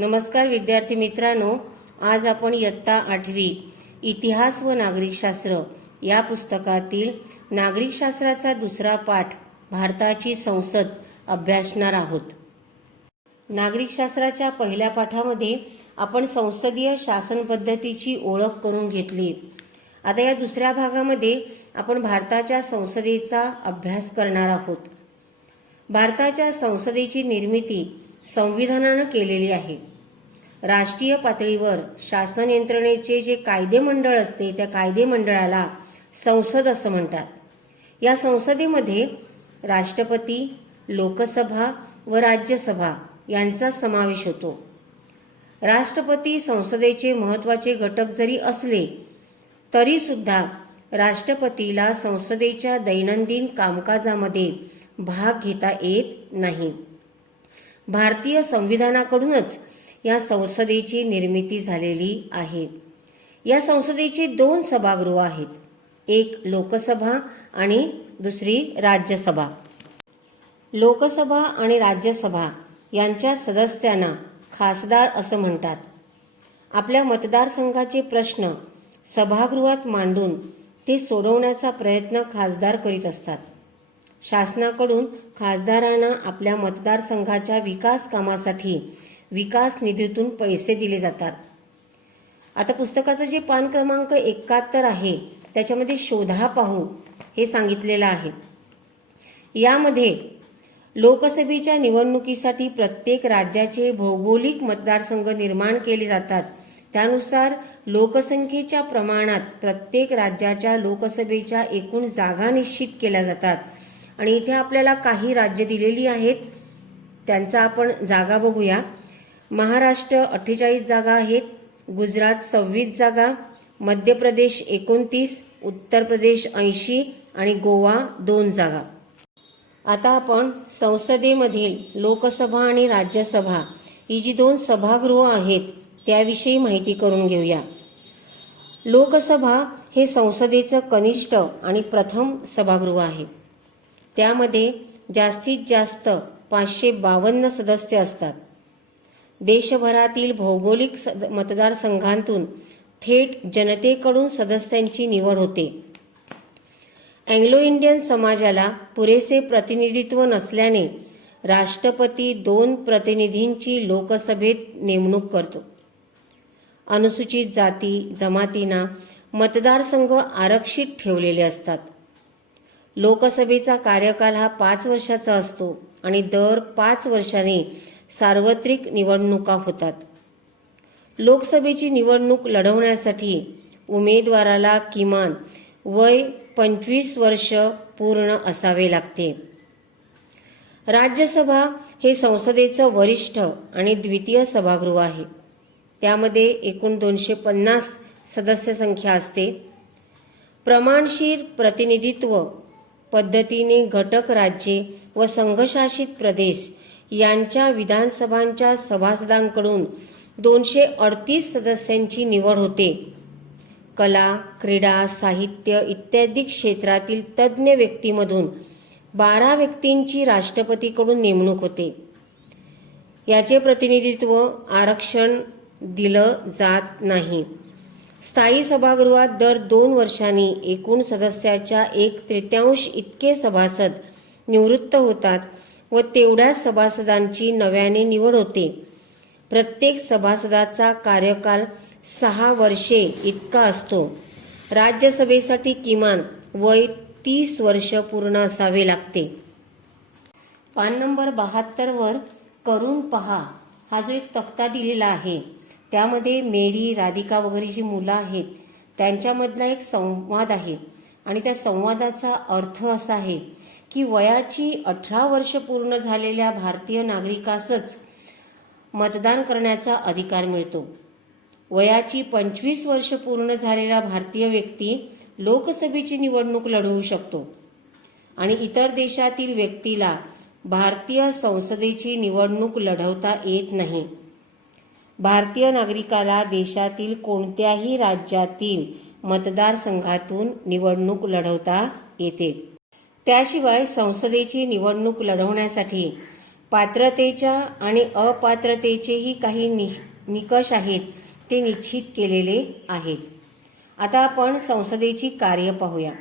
नमस्कार विद्यार्थी मित्रांनो, आज आपण इयत्ता 8वी इतिहास व नागरिकशास्त्र या पुस्तकातील नागरिकशास्त्राचा दुसरा पाठ भारताची संसद अभ्यासणार आहोत। नागरिकशास्त्राच्या पहिल्या पाठामध्ये आपण संसदीय शासन पद्धतीची ओळख करून घेतली। आता या दुसऱ्या भागामध्ये आपण भारताच्या संसदेचा अभ्यास करणार आहोत। भारताच्या संसदेची निर्मिती संविधानाने केलेली आहे। राष्ट्रीय पातळीवर शासन यंत्रणेचे जे कायदे मंडळ असते त्या कायदे मंडळाला संसद असं म्हणतात। या संसदेमध्ये राष्ट्रपती, लोकसभा व राज्यसभा यांचा समावेश होतो। राष्ट्रपती संसदेचे महत्त्वाचे घटक जरी असले तरी सुद्धा राष्ट्रपतीला संसदेच्या दैनंदिन कामकाजामध्ये भाग घेता येत नाही। भारतीय संविधानाकडूनच या संसदेची निर्मिती झालेली आहे। या संसदेचे 2 सभागृह आहेत, एक लोकसभा आणि दुसरी राज्यसभा। लोकसभा आणि राज्यसभा यांच्या सदस्यांना खासदार असं म्हणतात। आपल्या मतदारसंघाचे प्रश्न सभागृहात मांडून ते सोडवण्याचा प्रयत्न खासदार करीत असतात। शासनाकडून खासदारांना आपल्या मतदारसंघाच्या विकास कामासाठी विकास निधीतून पैसे दिले जातात। आता पुस्तकाचं जे पान क्रमांक 71 आहे त्याच्यामध्ये शोधा पाहू हे सांगितलेलं आहे। यामध्ये लोकसभेच्या निवडणुकीसाठी प्रत्येक राज्याचे भौगोलिक मतदारसंघ निर्माण केले जातात। त्यानुसार लोकसंख्येच्या प्रमाणात प्रत्येक राज्याच्या लोकसभेच्या एकूण जागा निश्चित केल्या जातात। आणि इथे आपल्याला काही राज्य दिलेली आहेत, त्यांचा आपण जागा बघूया। महाराष्ट्र 48 जागा आहेत, गुजरात 26 जागा, मध्य प्रदेश 29, उत्तर प्रदेश 80 आणि गोवा 2 जागा। आता आपण संसदेमधील लोकसभा आणि राज्यसभा ही जी 2 सभागृह आहेत त्याविषयी माहिती करून घेऊया। लोकसभा हे संसदेचं कनिष्ठ आणि प्रथम सभागृह आहे। त्यामध्ये जास्तीत जास्त 552 सदस्य असतात। देशभरातील भौगोलिक मतदारसंघांतून थेट जनतेकडून सदस्यांची निवड होते। अँग्लो इंडियन समाजाला पुरेसे प्रतिनिधित्व नसल्याने राष्ट्रपती 2 प्रतिनिधींची लोकसभेत नेमणूक करतो। अनुसूचित जाती जमातींना मतदारसंघ आरक्षित ठेवलेले असतात। लोकसभेचा कार्यकाल हा 5 वर्षाचा असतो आणि दर 5 वर्षांनी सार्वत्रिक निवडणुका होतात। लोकसभेची निवडणूक लढवण्यासाठी उमेदवाराला किमान वय 25 वर्ष पूर्ण असावे लागते। राज्यसभा हे संसदेचं वरिष्ठ आणि द्वितीय सभागृह आहे। त्यामध्ये एकूण 250 सदस्य संख्या असते। प्रमाणशीर प्रतिनिधित्व पद्धतीने घटक राज्ये व संघशासित प्रदेश यांच्या विधानसभांच्या सभासदांकडून 238 सदस्यांची निवड होते। कला, क्रीडा, साहित्य इत्यादी क्षेत्रातील तज्ज्ञ व्यक्तीमधून 12 व्यक्तींची राष्ट्रपतीकडून नेमणूक होते। याचे प्रतिनिधित्व आरक्षण दिलं जात नाही। स्थायी सभागृहात दर 2 वर्षांनी एकूण सदस्याच्या 1/3 इतके सभासद निवृत्त होतात व तेवढ्याच सभासदांची नव्याने निवड होते। प्रत्येक सभासदाचा कार्यकाल 6 वर्षे इतका असतो। राज्यसभेसाठी किमान वय 30 वर्ष पूर्ण असावे लागते। पान नंबर 72 वर करून पहा हा जो एक तक्ता दिलेला आहे त्यामध्ये मेरी, राधिका वगैरे जी मुलं आहेत त्यांच्यामधला एक संवाद आहे आणि त्या संवादाचा अर्थ असा आहे की वयाची 18 वर्ष पूर्ण झालेल्या भारतीय नागरिकासच मतदान करण्याचा अधिकार मिळतो। वयाची 25 वर्ष पूर्ण झालेला भारतीय व्यक्ती लोकसभेची निवडणूक लढवू शकतो आणि इतर देशातील व्यक्तीला भारतीय संसदेची निवडणूक लढवता येत नाही। भारतीय नागरिकाला देशातील कोणत्याही राज्यातील मतदारसंघातून निवडणूक लढवता येते। त्याशिवाय संसदेची निवडणूक लढवण्यासाठी पात्रतेच्या आणि अपात्रतेचेही काही निकष आहेत ते निश्चित केलेले आहेत. आता आपण संसदेची कार्य पाहूया.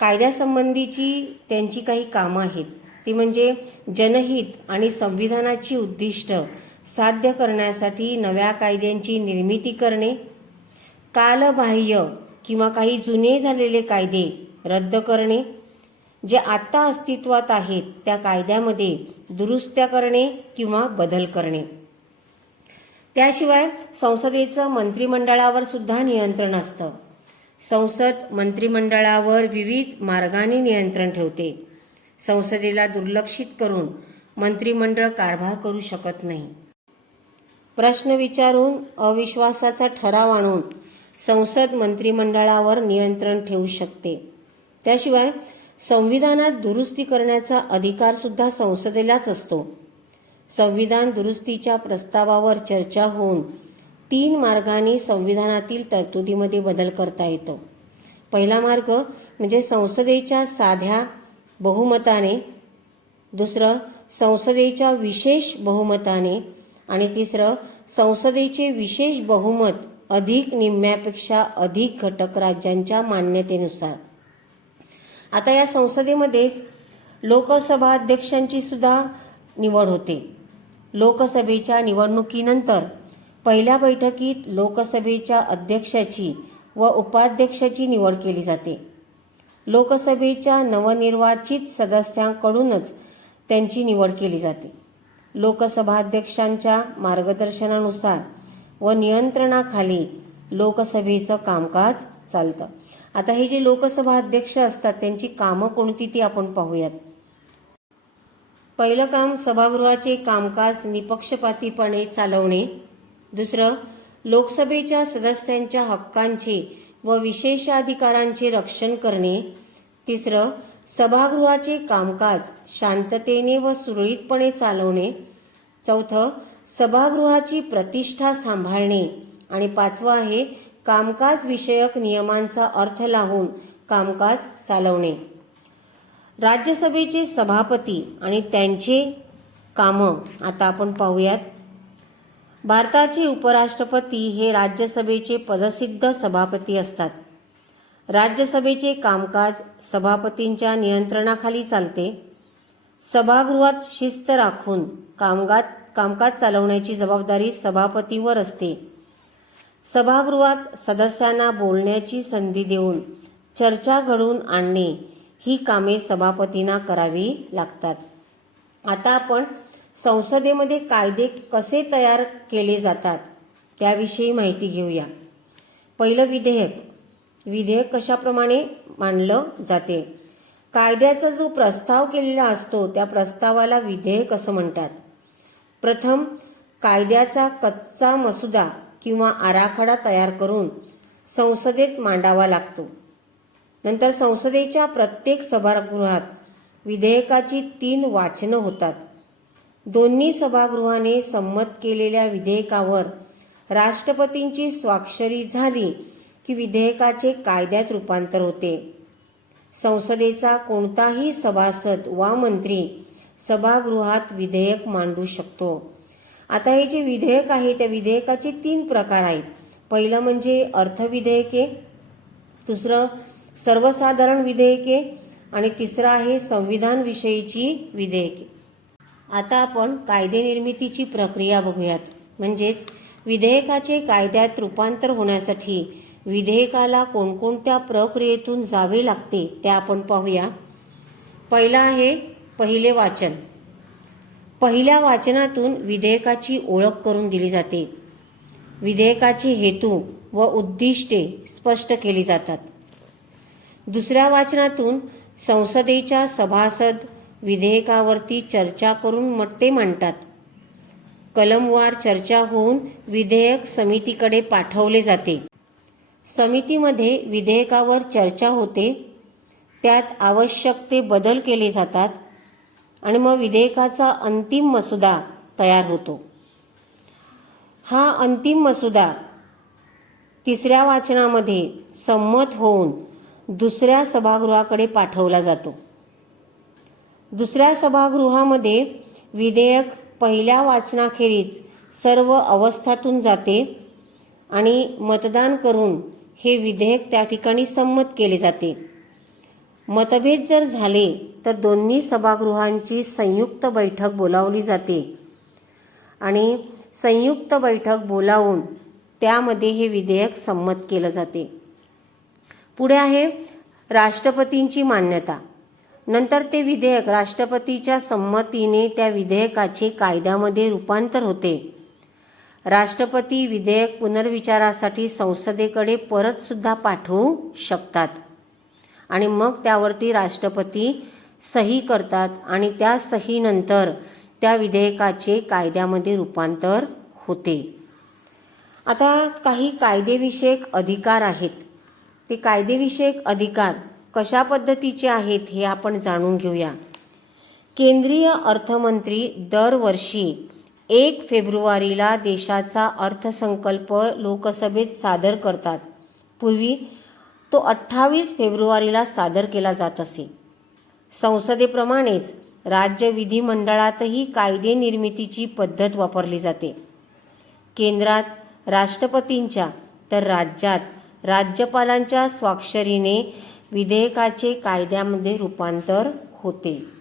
कायद्यासंबंधीची त्यांची काही कामं आहेत. ती म्हणजे जनहित आणि संविधानाची उद्दिष्ट साध्य करण्यासाठी नव्या कायद्यांची निर्मिती करणे, कालबाह्य किंवा काही जुने झालेले कायदे रद्द करणे, जे आत्ता अस्तित्वात आहेत त्या कायद्यामध्ये दुरुस्त्या करणे किंवा बदल करणे. त्याशिवाय संसदेचं मंत्रिमंडळावर सुद्धा नियंत्रण असतं. संसद मंत्रिमंडळावर विविध मार्गाने नियंत्रण ठेवते. संसदेला दुर्लक्षित करून मंत्रिमंडळ कारभार करू शकत नाही. प्रश्न विचारून अविश्वासाचा ठराव आणून संसद मंत्रिमंडळावर नियंत्रण ठेवू शकते. त्याशिवाय संविधानात दुरुस्ती करण्याचा अधिकार सुद्धा संसदेलाच असतो. संविधान दुरुस्तीच्या प्रस्तावावर चर्चा होऊन 3 मार्गांनी संविधानातील तरतुदीमध्ये बदल करता येतो. पहिला मार्ग म्हणजे संसदेच्या साध्या बहुमताने, दुसरं संसदेच्या विशेष बहुमताने आणि तिसरं संसदेचे विशेश बहुमत अधिक निम्म्यापेक्षा अधिक घटक राज्यांच्या मान्यतेनुसार. आता या संसदेमध्येच लोकसभा अध्यक्षांची सुद्धा निवड होते. लोकसभेच्या निवडणुकीनंतर पहिल्या बैठकीत लोकसभेच्या अध्यक्षाची व उपाध्यक्षाची निवड केली जाते. लोकसभेच्या नवनिर्वाचित सदस्यांकडूनच त्यांची निवड केली जाते. लोकसभाध्यक्षांच्या मार्गदर्शनानुसार व नियंत्रणाखाली लोकसभेचं कामकाज चालतं. आता हे जे लोकसभा अध्यक्ष असतात त्यांची कामं कोणती ती आपण पाहूयात. पहिलं काम सभागृहाचे कामकाज निपक्षपातीपणे चालवणे. दुसरं लोकसभेच्या सदस्यांच्या हक्कांचे व विशेषाधिकारांचे रक्षण करणे. तिसरं सभागृहाचे कामकाज शांततेने व सुरळीतपणे चालवणे. चौथं सभागृहाची प्रतिष्ठा सांभाळणे. आणि पाचवं आहे कामकाज विषयक नियमांचा अर्थ लावून कामकाज चालवणे. राज्यसभेचे सभापती आणि त्यांचे कामं आता आपण पाहूयात. भारताचे उपराष्ट्रपती हे राज्यसभेचे पदसिद्ध सभापती असतात. राज्यसभेचे कामकाज सभापतींच्या नियंत्रणाखाली चालते. सभागृहात शिस्त राखून कामकाज चालवण्याची जबाबदारी सभापतीवर असते. सभागृहात सदस्यांना बोलण्याची संधी देऊन चर्चा घडवून आणणे ही कामे सभापतींना करावी लागतात. आता आपण संसदेमध्ये कायदे कसे तयार केले जातात त्याविषयी माहिती घेऊया. पहिलं विधेयक कशाप्रमाणे मांडलं जाते. कायद्याचा जो प्रस्ताव केलेला असतो त्या प्रस्तावाला विधेयक असं म्हणतात. प्रथम कायद्याचा कच्चा मसुदा किंवा आराखडा तयार करून संसदेत मांडावा लागतो. नंतर संसदेच्या प्रत्येक सभागृहात विधेयकाची 3 वाचनं होतात. दोन्ही सभागृहाने संमत केलेल्या विधेयकावर राष्ट्रपतींची स्वाक्षरी झाली की विधेयकाचे कायद्यात रूपांतर होते. संसदेचा कोणताही सभासद वा मंत्री सभागृहात विधेयक मांडू शकतो. आता हे जे विधेयक आहे त्या विधेयकाचे 3 प्रकार आहेत. पहिलं म्हणजे अर्थविधेयके, दुसरं सर्वसाधारण विधेयके आणि तिसरं आहे संविधान विषयीची विधेयके. आता आपण कायदे निर्मितीची प्रक्रिया बघूयात. म्हणजेच विधेयकाचे कायद्यात रूपांतर होण्यासाठी विधेयकाला कोणकोणत्या प्रक्रियेतून जावे लागते ते आपण पाहूया. पहिला आहे पहिले वाचन. पहिल्या वाचनातून विधेयकाची ओळख करून दिली जाते. विधेयकाचे हेतू व उद्दिष्टे स्पष्ट केली जातात. दुसऱ्या वाचनातून संसदेच्या सभासद विधेयकावरती चर्चा करून मते मांडतात. कलमवार चर्चा होऊन विधेयक समितीकडे पाठवले जाते. समितीमध्ये विधेयकावर चर्चा होते. त्यात आवश्यक ते बदल केले जातात आणि मग विधेयकाचा अंतिम मसुदा तयार होतो. हा अंतिम मसुदा तिसऱ्या वाचनामध्ये संमत होऊन दुसऱ्या सभागृहाकडे पाठवला जातो. दुसऱ्या सभागृहामध्ये विधेयक पहिल्या वाचनाखेरीज सर्व अवस्थातून जाते आणि मतदान करून हे विधेयक त्या ठिकाणी संमत केले जाते. मतभेद जर झाले तर दोन्ही सभागृहांची संयुक्त बैठक बोलावली जाते आणि संयुक्त बैठक बोलावून त्यामध्ये हे विधेयक संमत केलं जाते. पुढे आहे राष्ट्रपतींची मान्यता. नंतर ते विधेयक राष्ट्रपतीच्या संमतीने त्या विधेयकाचे कायद्यामध्ये रूपांतर होते. राष्ट्रपती विधेयक पुनर्विचारासाठी संसदेकडे परत सुद्धा पाठवू शकतात आणि मग त्यावरती राष्ट्रपती सही करतात आणि त्या सहीनंतर त्या विधेयकाचे कायद्यामध्ये रूपांतर होते. आता काही कायदेविषयक अधिकार आहेत. ते कायदेविषयक अधिकार कशा पद्धतीचे आहेत हे आपण जाणून घेऊया. केंद्रीय अर्थमंत्री दरवर्षी 1 फेब्रुवारीला देशाचा अर्थसंकल्प लोकसभेत सादर करतात. पूर्वी तो 28 फेब्रुवारीला सादर केला जात असे. संसदेप्रमाणेच राज्य विधिमंडळातही कायदे निर्मितीची पद्धत वापरली जाते. केंद्रात राष्ट्रपतींच्या तर राज्यात राज्यपालांच्या स्वाक्षरीने विधेयकाचे कायद्यामध्ये रूपांतर होते.